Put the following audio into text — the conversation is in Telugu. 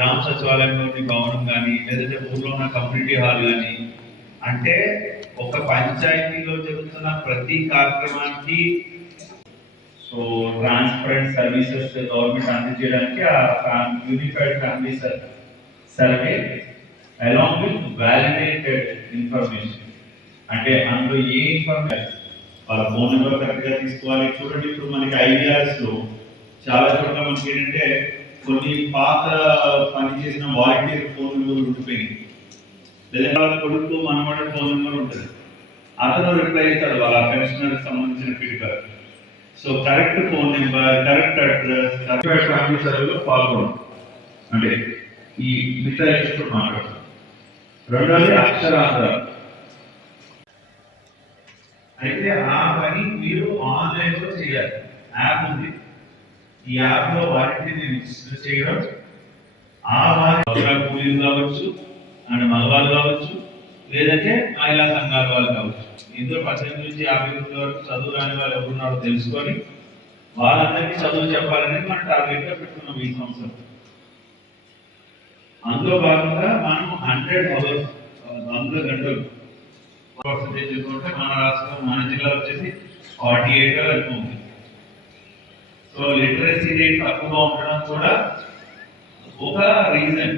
గ్రామ సచివాలయంలోని భవనం కానీ లేదంటే ఊర్లో ఉన్న కమ్యూనిటీ హాల్ కానీ, అంటే ఒక పంచాయతీలో జరుగుతున్న ప్రతి కార్యక్రమానికి సో ట్రాన్స్పరెంట్ సర్వీసెస్ గవర్నమెంట్ అందజేయడానికి ఆ unified family survey along with validated information. అంటే అందులో ఏ ఇన్ఫర్మేషన్ వాళ్ళ ఫోన్ నెంబర్ కరెక్ట్గా తీసుకోవాలి. చూడండి, ఇప్పుడు మనకి ఐడియాస్ లో చాలా చోట్ల మనకి ఏంటంటే కొన్ని పాత పనిచేసిన వాలంటీర్ ఫోన్ నెంబర్ ఉండిపోయింది, లేదంటే వాళ్ళ కొడుకు మనవాడి ఫోన్ నెంబర్ ఉంటుంది, అతను రిప్లై చేస్తాడు వాళ్ళ పెన్షనర్ సంబంధించిన feedback. So correct phone number, correct address, correct family సర్వేలో పాల్గొనడం అంటే ఈ మిగతా మాట్లాడతాం. రెండోది అక్షరాంధ్ర. అయితే ఆ పని మీరు ఆన్లైన్ లో చేయాలి. యాప్ ఉంది, ఈ యాప్ లో వాటిని రిజిస్టర్ చేయడం, ఆ వారి కూలీలు కావచ్చు అండ్ మగవాళ్ళు కావచ్చు, లేదంటే మహిళా సంఘాల వాళ్ళు కావచ్చు. ఇందులో 18 నుంచి 50 వరకు చదువు రాని వాళ్ళు ఎవరున్నారో తెలుసుకొని వాళ్ళందరికీ చదువు చెప్పాలని మనం టార్గెట్ గా పెట్టుకున్నాం ఈ సంవత్సరం. అందులో భాగంగా మనం 100 అవర్స్ 100 గంటలు పర్సెంటేజ్ చూసుకుంటే మన రాష్ట్రం మన జిల్లా వచ్చేసి 48 వరకు ఉంది. సో లిటరసీ రేట్ తక్కువగా ఉండడం కూడా ఒక రీజన్.